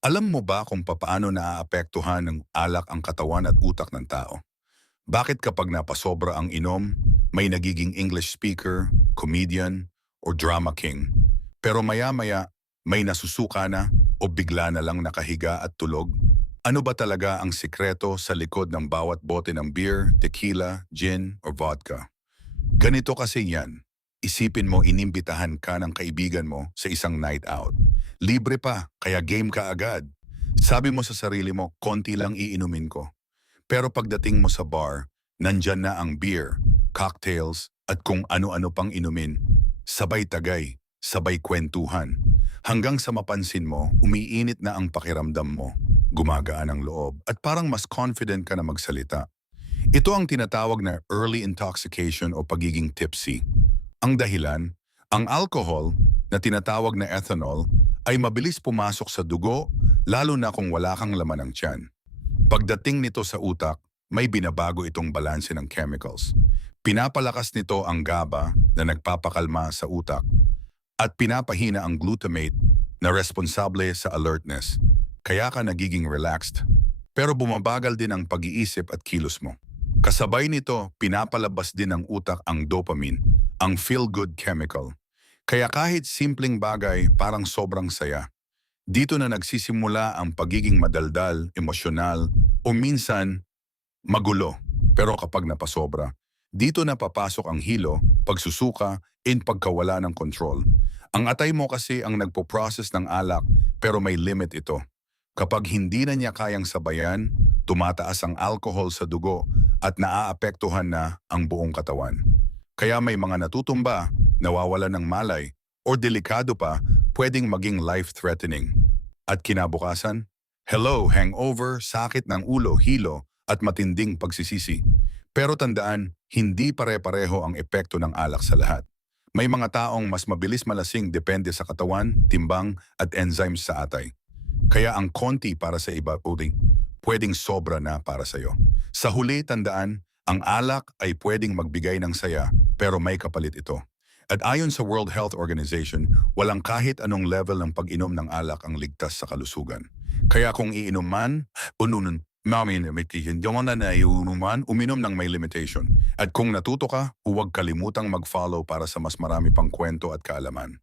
Alam mo ba kung papaano naaapektuhan ng alak ang katawan at utak ng tao? Bakit kapag napasobra ang inom, may nagiging English speaker, comedian, o drama king? Pero maya-maya, may nasusuka na o bigla na lang nakahiga at tulog? Ano ba talaga ang sikreto sa likod ng bawat bote ng beer, tequila, gin, o vodka? Ganito kasi yan. Isipin mo inimbitahan ka ng kaibigan mo sa isang night out. Libre pa, kaya game ka agad. Sabi mo sa sarili mo, konti lang iinumin ko. Pero pagdating mo sa bar, nandyan na ang beer, cocktails, at kung ano-ano pang inumin. Sabay tagay, sabay kwentuhan. Hanggang sa mapansin mo, umiinit na ang pakiramdam mo. Gumagaan ang loob at parang mas confident ka na magsalita. Ito ang tinatawag na early intoxication o pagiging tipsy. Ang dahilan, ang alcohol na tinatawag na ethanol ay mabilis pumasok sa dugo lalo na kung wala kang laman ng tiyan. Pagdating nito sa utak, may binabago itong balanse ng chemicals. Pinapalakas nito ang GABA na nagpapakalma sa utak at pinapahina ang glutamate na responsable sa alertness. Kaya ka nagiging relaxed. Pero bumabagal din ang pag-iisip at kilos mo. Kasabay nito, pinapalabas din ng utak ang dopamine, ang feel-good chemical. Kaya kahit simpleng bagay parang sobrang saya. Dito na nagsisimula ang pagiging madaldal, emosyonal, o minsan magulo. Pero kapag napasobra, dito na papasok ang hilo, pagsusuka, in pagkawala ng control. Ang atay mo kasi ang nagpo-process ng alak pero may limit ito. Kapag hindi na niya kayang sabayan, tumataas ang alcohol sa dugo at naaapektuhan na ang buong katawan. Kaya may mga natutumba, nawawala ng malay, o delikado pa, pwedeng maging life-threatening. At kinabukasan, hello, hangover, sakit ng ulo, hilo, at matinding pagsisisi. Pero tandaan, hindi pare-pareho ang epekto ng alak sa lahat. May mga taong mas mabilis malasing depende sa katawan, timbang, at enzymes sa atay. Kaya ang konti para sa iba pwedeng sobra na para sa iyo. Sa huli, tandaan, ang alak ay pwedeng magbigay ng saya pero may kapalit ito. At ayon sa World Health Organization, walang kahit anong level ng pag-inom ng alak ang ligtas sa kalusugan. Kaya kung iinom man, ununan, uminom ng may limitation. At kung natuto ka, huwag kalimutang mag-follow para sa mas marami pang kwento at kaalaman.